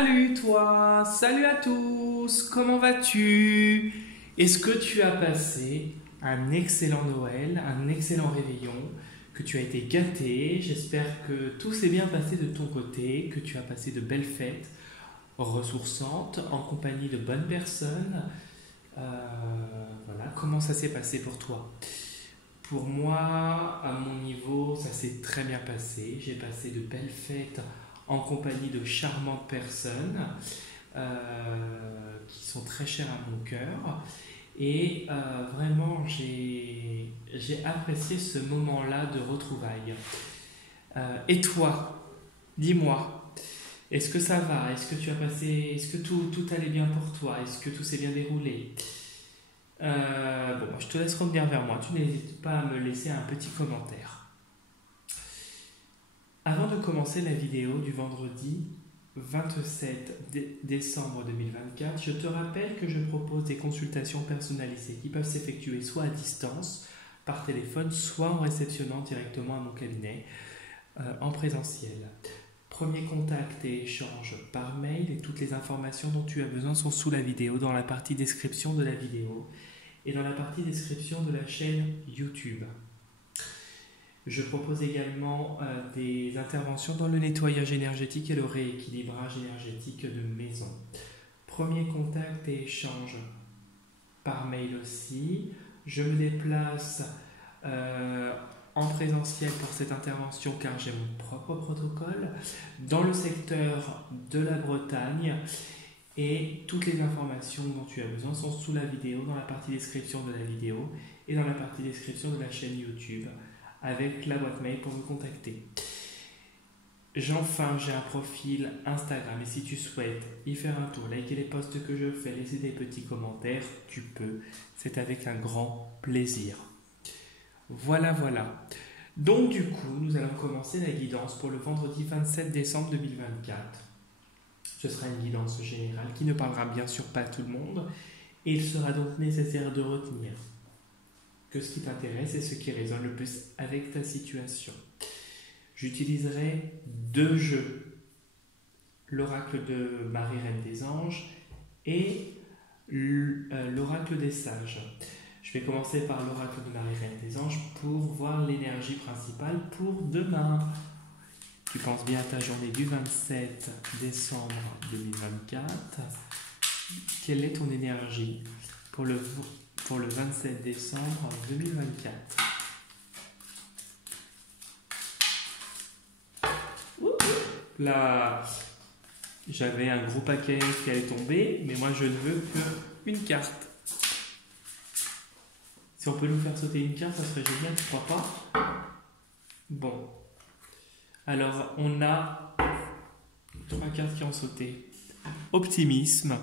Salut toi, salut à tous, comment vas-tu? Est-ce que tu as passé un excellent Noël, un excellent réveillon, que tu as été gâté? J'espère que tout s'est bien passé de ton côté, que tu as passé de belles fêtes ressourçantes en compagnie de bonnes personnes. Voilà, comment ça s'est passé pour toi? Pour moi, à mon niveau, ça s'est très bien passé. J'ai passé de belles fêtes en compagnie de charmantes personnes qui sont très chères à mon cœur. Et vraiment, j'ai apprécié ce moment-là de retrouvailles. Et toi, dis-moi, est-ce que ça va? Est-ce que tu as passé, est-ce que tout allait bien pour toi? Est-ce que tout s'est bien déroulé? Bon, je te laisse revenir vers moi. Tu n'hésites pas à me laisser un petit commentaire. Avant de commencer la vidéo du vendredi 27 décembre 2024, je te rappelle que je propose des consultations personnalisées qui peuvent s'effectuer soit à distance, par téléphone, soit en réceptionnant directement à mon cabinet en présentiel. Premier contact et échange par mail et toutes les informations dont tu as besoin sont sous la vidéo, dans la partie description de la vidéo et dans la partie description de la chaîne YouTube. Je propose également des interventions dans le nettoyage énergétique et le rééquilibrage énergétique de maison. Premier contact et échange par mail aussi. Je me déplace en présentiel pour cette intervention car j'ai mon propre protocole dans le secteur de la Bretagne et toutes les informations dont tu as besoin sont sous la vidéo, dans la partie description de la vidéo et dans la partie description de la chaîne YouTube avec la boîte mail pour me contacter. Enfin, j'ai un profil Instagram et si tu souhaites y faire un tour, liker les posts que je fais, laisser des petits commentaires, tu peux. C'est avec un grand plaisir. Voilà. Donc du coup, nous allons commencer la guidance pour le vendredi 27 décembre 2024. Ce sera une guidance générale qui ne parlera bien sûr pas à tout le monde et il sera donc nécessaire de retenir que ce qui t'intéresse est ce qui résonne le plus avec ta situation. J'utiliserai deux jeux, l'oracle de Marie Reine des Anges et l'oracle des Sages. Je vais commencer par l'oracle de Marie Reine des Anges pour voir l'énergie principale pour demain. Tu penses bien à ta journée du 27 décembre 2024. Quelle est ton énergie pour le 27 décembre 2024? Là, j'avais un gros paquet qui allait tomber, mais moi je ne veux qu'une carte. Si on peut nous faire sauter une carte, ça serait génial, tu crois pas? Bon. Alors, on a 3 cartes qui ont sauté. Optimisme.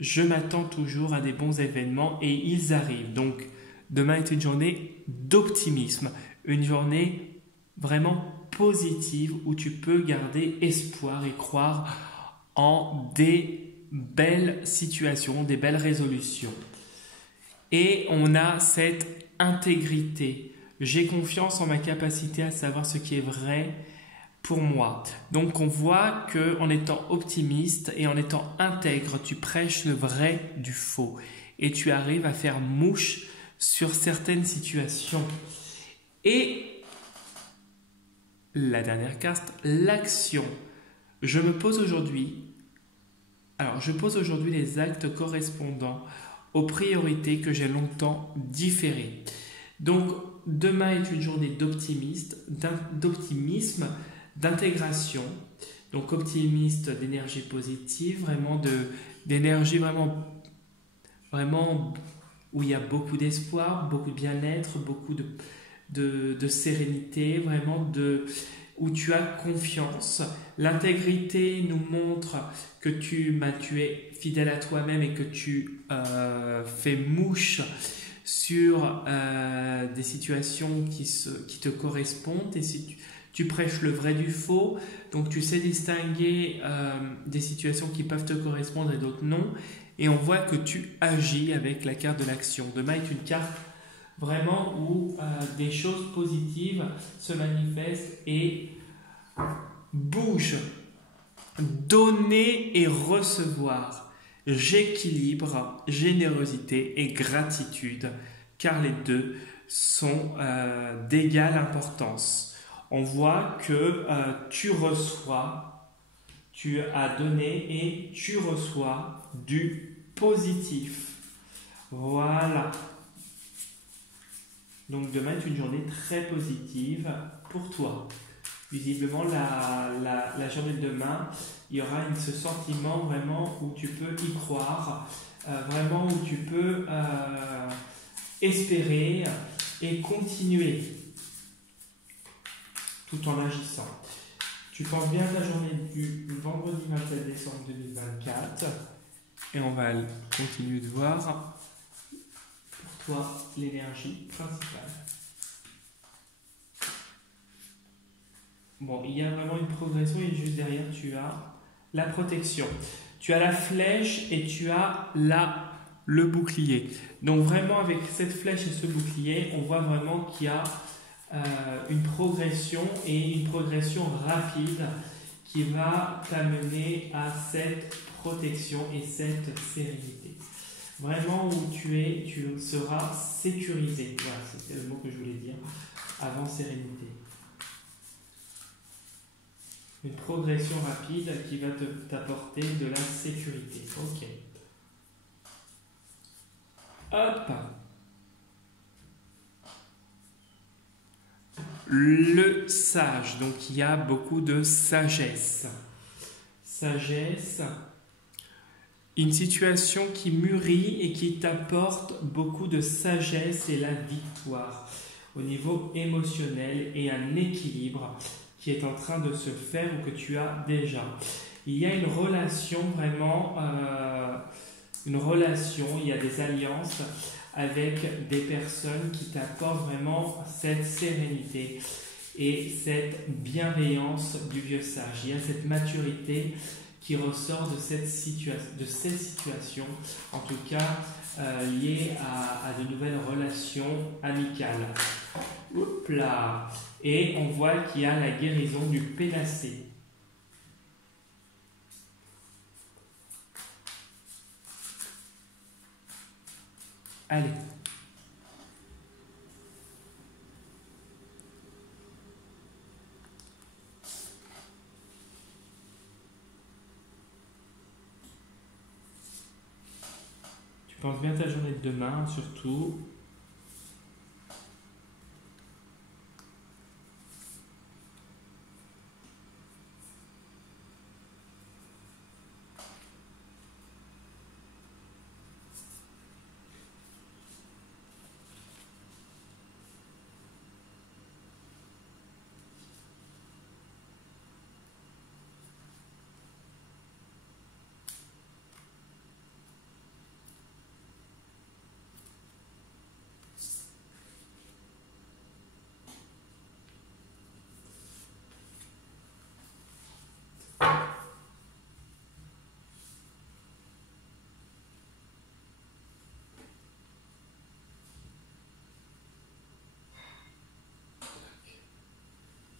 Je m'attends toujours à des bons événements et ils arrivent. Donc, demain est une journée d'optimisme. Une journée vraiment positive où tu peux garder espoir et croire en des belles situations, des belles résolutions. Et on a cette intégrité. J'ai confiance en ma capacité à savoir ce qui est vrai pour moi. Donc on voit qu'en étant optimiste et en étant intègre, tu prêches le vrai du faux et tu arrives à faire mouche sur certaines situations. Et la dernière carte, l'action. Je pose aujourd'hui les actes correspondant aux priorités que j'ai longtemps différées. Donc demain est une journée d'optimisme, d'intégration, donc optimiste, d'énergie positive, vraiment d'énergie vraiment où il y a beaucoup d'espoir, beaucoup de bien-être, beaucoup de sérénité, vraiment où tu as confiance. L'intégrité nous montre que tu es fidèle à toi-même et que tu fais mouche sur des situations qui te correspondent et si tu prêches le vrai du faux, donc tu sais distinguer des situations qui peuvent te correspondre et d'autres non, et on voit que tu agis avec la carte de l'action. Demain est une carte vraiment où des choses positives se manifestent et bougent donner et recevoir. J'équilibre générosité et gratitude, car les deux sont d'égale importance. On voit que tu reçois, tu as donné et tu reçois du positif. Voilà. Donc demain est une journée très positive pour toi. Visiblement, la journée de demain, il y aura ce sentiment vraiment où tu peux y croire, vraiment où tu peux espérer et continuer tout en agissant. Tu penses bien à ta journée du vendredi 27 décembre 2024 et on va continuer de voir pour toi l'énergie principale. Bon, il y a vraiment une progression et juste derrière tu as la protection. Tu as la flèche et tu as le bouclier. Donc vraiment avec cette flèche et ce bouclier, on voit vraiment qu'il y a une progression et une progression rapide qui va t'amener à cette protection et cette sérénité. Vraiment où tu es, tu seras sécurisé. Voilà, c'était le mot que je voulais dire avant sérénité. Une progression rapide qui va t'apporter de la sécurité. Ok. Hop. Le sage. Donc il y a beaucoup de sagesse. Sagesse. Une situation qui mûrit et qui t'apporte beaucoup de sagesse et la victoire au niveau émotionnel et un équilibre qui est en train de se faire ou que tu as déjà. Il y a une relation vraiment, il y a des alliances avec des personnes qui t'apportent vraiment cette sérénité et cette bienveillance du vieux sage. Il y a cette maturité qui ressort de cette situation, en tout cas liée à de nouvelles relations amicales. Oups là. Et on voit qu'il y a la guérison du pénacé. Allez. Tu penses bien à ta journée de demain, surtout.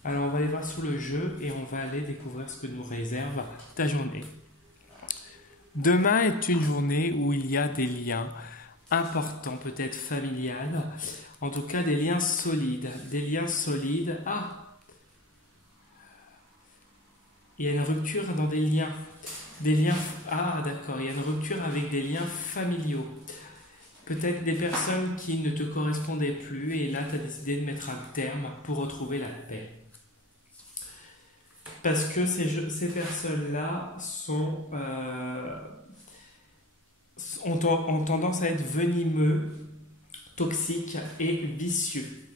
Alors on va aller voir sous le jeu et on va aller découvrir ce que nous réserve ta journée. Demain est une journée où il y a des liens importants, peut-être familiales, en tout cas des liens solides. Des liens solides. Ah, il y a une rupture dans des liens. Des liens. Ah, d'accord, il y a une rupture avec des liens familiaux. Peut-être des personnes qui ne te correspondaient plus et là tu as décidé de mettre un terme pour retrouver la paix. Parce que ces personnes-là ont tendance à être venimeux, toxiques et vicieux.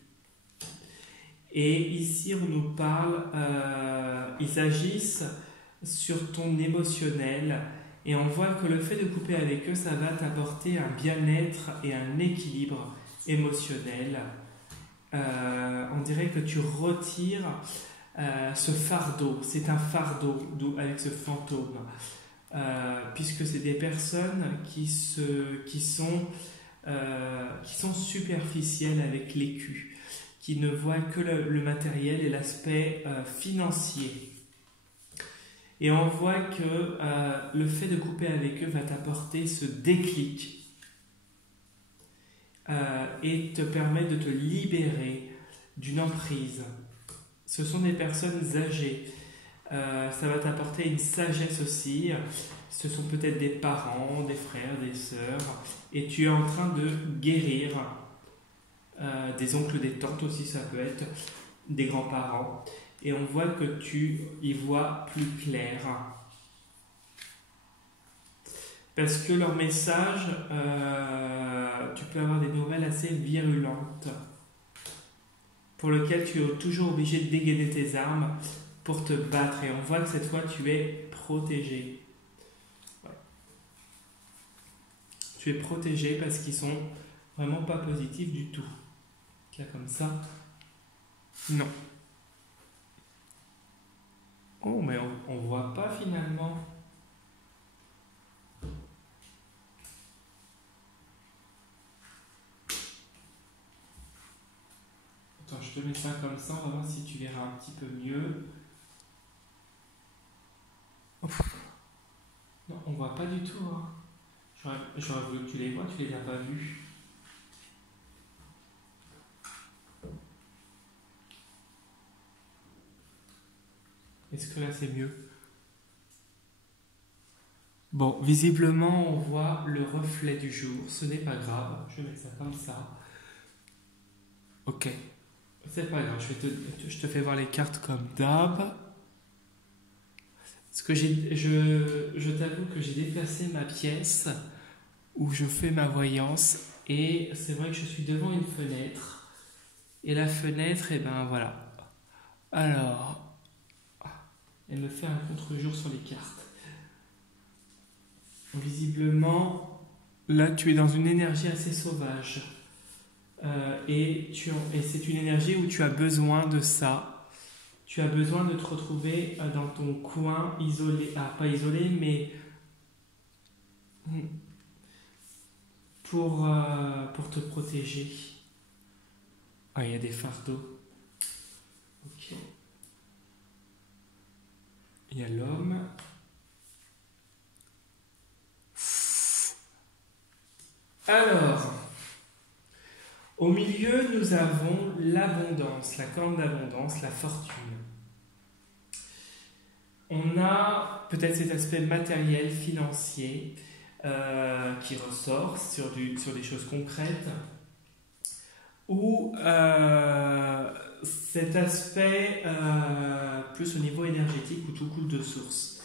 Et ici, on nous parle, ils agissent sur ton émotionnel. Et on voit que le fait de couper avec eux, ça va t'apporter un bien-être et un équilibre émotionnel. On dirait que tu retires ce fardeau. C'est un fardeau avec ce fantôme. Puisque c'est des personnes qui sont superficielles avec l'écu, qui ne voient que le matériel et l'aspect financier. Et on voit que le fait de couper avec eux va t'apporter ce déclic et te permet de te libérer d'une emprise. Ce sont des personnes âgées. Ça va t'apporter une sagesse aussi. Ce sont peut-être des parents, des frères, des sœurs. Et tu es en train de guérir. Des oncles, des tantes aussi, ça peut être. Des grands-parents. Et on voit que tu y vois plus clair. Parce que leur message, tu peux avoir des nouvelles assez virulentes pour lesquelles tu es toujours obligé de dégainer tes armes pour te battre. Et on voit que cette fois, tu es protégé. Ouais. Tu es protégé parce qu'ils sont vraiment pas positifs du tout. Là, comme ça, non. Oh, mais on voit pas finalement. Attends, je te mets ça comme ça, on va voir si tu verras un petit peu mieux. Ouf. Non, on voit pas du tout. Hein. J'aurais voulu que tu les vois, tu les as pas vus. Est-ce que là c'est mieux? Bon, visiblement on voit le reflet du jour, ce n'est pas grave, je vais mettre ça comme ça. Ok, c'est pas grave, je te fais voir les cartes comme d'hab. Parce que je t'avoue que j'ai déplacé ma pièce où je fais ma voyance et c'est vrai que je suis devant une fenêtre. Et la fenêtre, et ben voilà. Alors, elle me fait un contre-jour sur les cartes. Visiblement, là tu es dans une énergie assez sauvage. Et c'est une énergie où tu as besoin de ça. Tu as besoin de te retrouver dans ton coin, isolé. Ah, pas isolé, mais pour te protéger. Ah, il y a des fardeaux. Ok. Il y a l'homme. Alors, au milieu, nous avons l'abondance, la corne d'abondance, la fortune. On a peut-être cet aspect matériel, financier, qui ressort sur des choses concrètes, ou cet aspect plus au niveau énergétique où tout coule de source.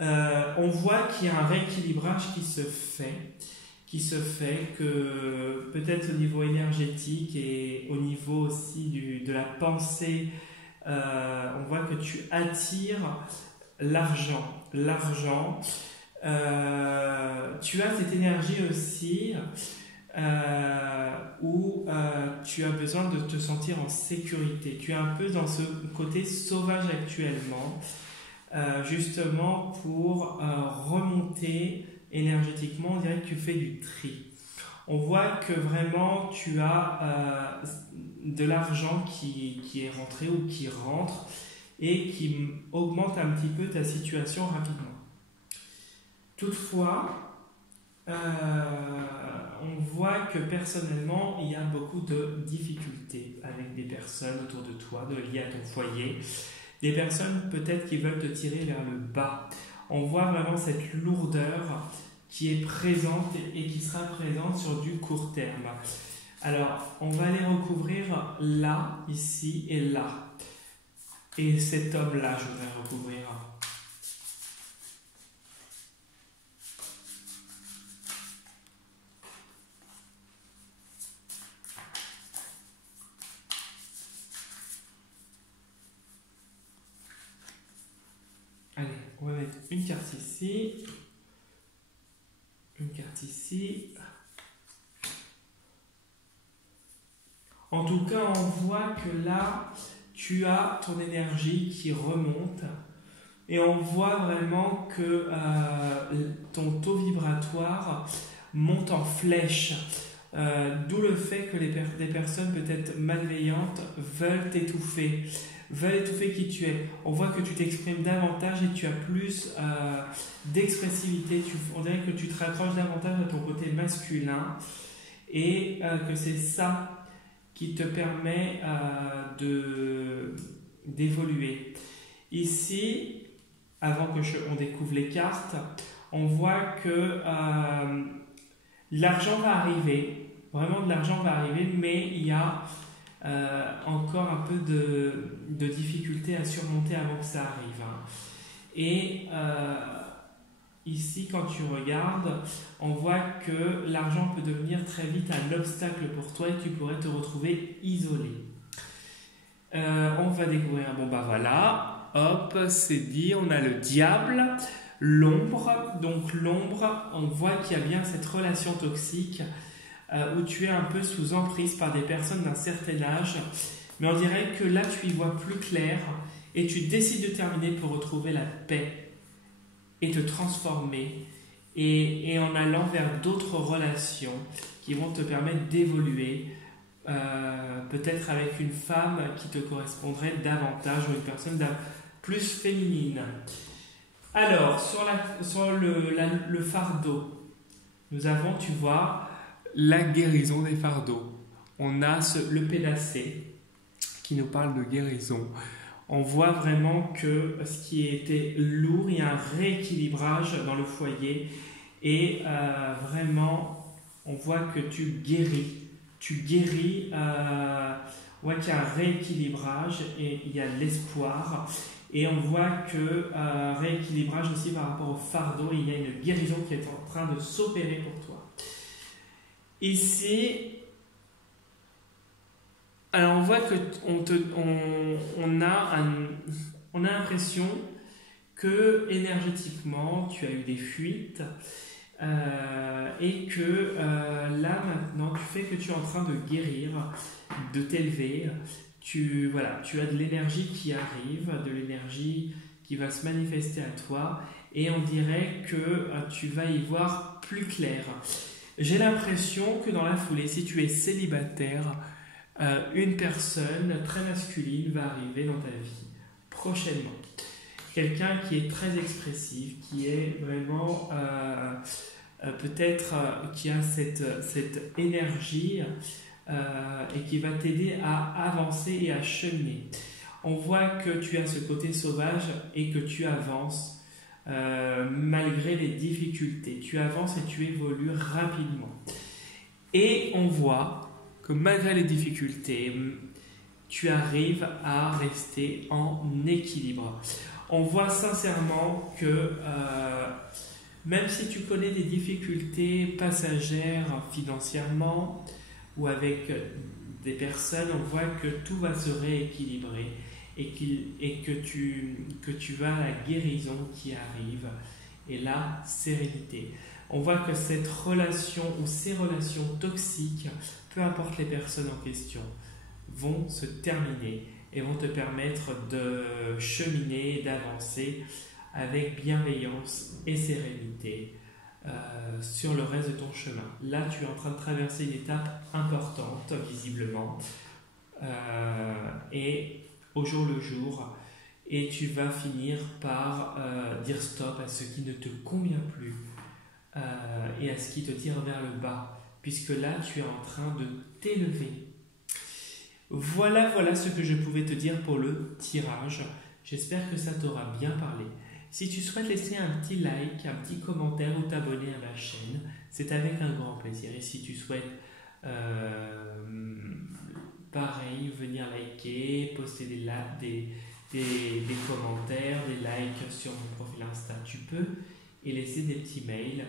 On voit qu'il y a un rééquilibrage qui se fait que peut-être au niveau énergétique et au niveau aussi de la pensée, on voit que tu attires l'argent. Tu as cette énergie aussi où tu as besoin de te sentir en sécurité. Tu es un peu dans ce côté sauvage actuellement, justement pour remonter énergétiquement. On dirait que tu fais du tri. On voit que vraiment tu as de l'argent qui est rentré ou qui rentre et qui augmente un petit peu ta situation rapidement. Toutefois, on voit que personnellement, il y a beaucoup de difficultés avec des personnes autour de toi, liées à ton foyer. Des personnes peut-être qui veulent te tirer vers le bas. On voit vraiment cette lourdeur qui est présente et qui sera présente sur du court terme. Alors, on va les recouvrir là, ici et là. Et cet homme-là, je voudrais recouvrir. Allez, on va mettre une carte ici. Une carte ici. En tout cas, on voit que là, tu as ton énergie qui remonte et on voit vraiment que ton taux vibratoire monte en flèche. D'où le fait que des personnes peut-être malveillantes veulent t'étouffer, veulent étouffer qui tu es. On voit que tu t'exprimes davantage et tu as plus d'expressivité. On dirait que tu te raccroches davantage à ton côté masculin et que c'est ça qui te permet d'évoluer. Ici, avant que on découvre les cartes, on voit que l'argent va arriver. Vraiment, de l'argent va arriver, mais il y a encore un peu de difficulté à surmonter avant que ça arrive. Et ici, quand tu regardes, on voit que l'argent peut devenir très vite un obstacle pour toi et tu pourrais te retrouver isolé. On va découvrir, bon bah voilà, hop, c'est dit, on a le diable, l'ombre. Donc l'ombre, on voit qu'il y a bien cette relation toxique où tu es un peu sous emprise par des personnes d'un certain âge, mais on dirait que là tu y vois plus clair et tu décides de terminer pour retrouver la paix et te transformer et en allant vers d'autres relations qui vont te permettre d'évoluer, peut-être avec une femme qui te correspondrait davantage ou une personne plus féminine. Alors, sur le fardeau, nous avons, tu vois, la guérison des fardeaux. On a le pédacé qui nous parle de guérison. On voit vraiment que ce qui était lourd, il y a un rééquilibrage dans le foyer et vraiment, on voit que tu guéris. Tu guéris, on voit qu'il y a un rééquilibrage et il y a de l'espoir. Et on voit que rééquilibrage aussi par rapport au fardeau, il y a une guérison qui est en train de s'opérer pour toi. Ici, alors on voit que on a l'impression que énergétiquement tu as eu des fuites et que là maintenant tu fais que tu es en train de guérir, de t'élever. Tu as de l'énergie qui arrive, de l'énergie qui va se manifester à toi et on dirait que tu vas y voir plus clair. J'ai l'impression que dans la foulée, si tu es célibataire, une personne très masculine va arriver dans ta vie prochainement. Quelqu'un qui est très expressif, qui est vraiment peut-être qui a cette énergie et qui va t'aider à avancer et à cheminer. On voit que tu as ce côté sauvage et que tu avances malgré les difficultés. Tu avances et tu évolues rapidement. Et on voit que malgré les difficultés, tu arrives à rester en équilibre. On voit sincèrement que même si tu connais des difficultés passagères financièrement ou avec des personnes, on voit que tout va se rééquilibrer et que tu vas à la guérison qui arrive et la sérénité. On voit que cette relation ou ces relations toxiques, peu importe les personnes en question, vont se terminer et vont te permettre de cheminer, d'avancer avec bienveillance et sérénité sur le reste de ton chemin. Là, tu es en train de traverser une étape importante, visiblement, et au jour le jour, et tu vas finir par dire stop à ce qui ne te convient plus et à ce qui te tire vers le bas, puisque là, tu es en train de t'élever. Voilà ce que je pouvais te dire pour le tirage. J'espère que ça t'aura bien parlé. Si tu souhaites laisser un petit like, un petit commentaire ou t'abonner à ma chaîne, c'est avec un grand plaisir. Et si tu souhaites, pareil, venir liker, poster des commentaires, des likes sur mon profil Insta, tu peux, et laisser des petits mails.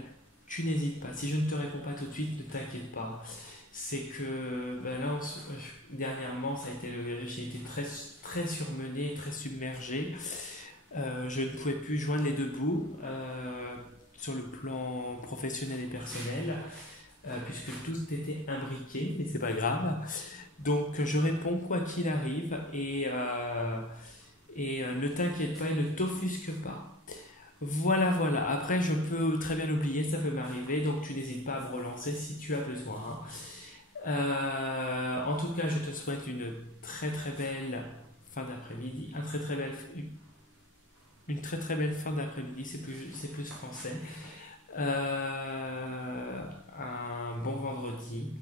Tu n'hésites pas. Si je ne te réponds pas tout de suite, ne t'inquiète pas. C'est que là, dernièrement, j'ai été très, très surmené, très submergé. Je ne pouvais plus joindre les deux bouts sur le plan professionnel et personnel, puisque tout était imbriqué, mais c'est pas grave. Donc je réponds quoi qu'il arrive et ne t'inquiète pas et ne t'offusque pas. Voilà. Après, je peux très bien l'oublier, ça peut m'arriver, donc tu n'hésites pas à me relancer si tu as besoin. En tout cas, je te souhaite une très très belle fin d'après-midi, une très très belle fin d'après-midi, c'est plus français. Un bon vendredi.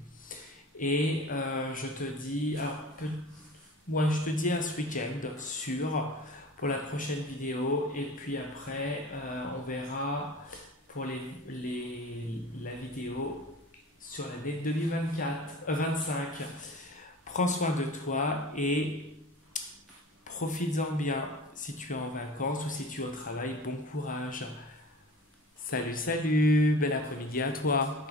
Et je te dis, moi je te dis à ce week-end sûr pour la prochaine vidéo. Et puis après, on verra pour la vidéo sur l'année 2025. Prends soin de toi et profites-en bien si tu es en vacances ou si tu es au travail. Bon courage. Salut, salut, bel après-midi à toi.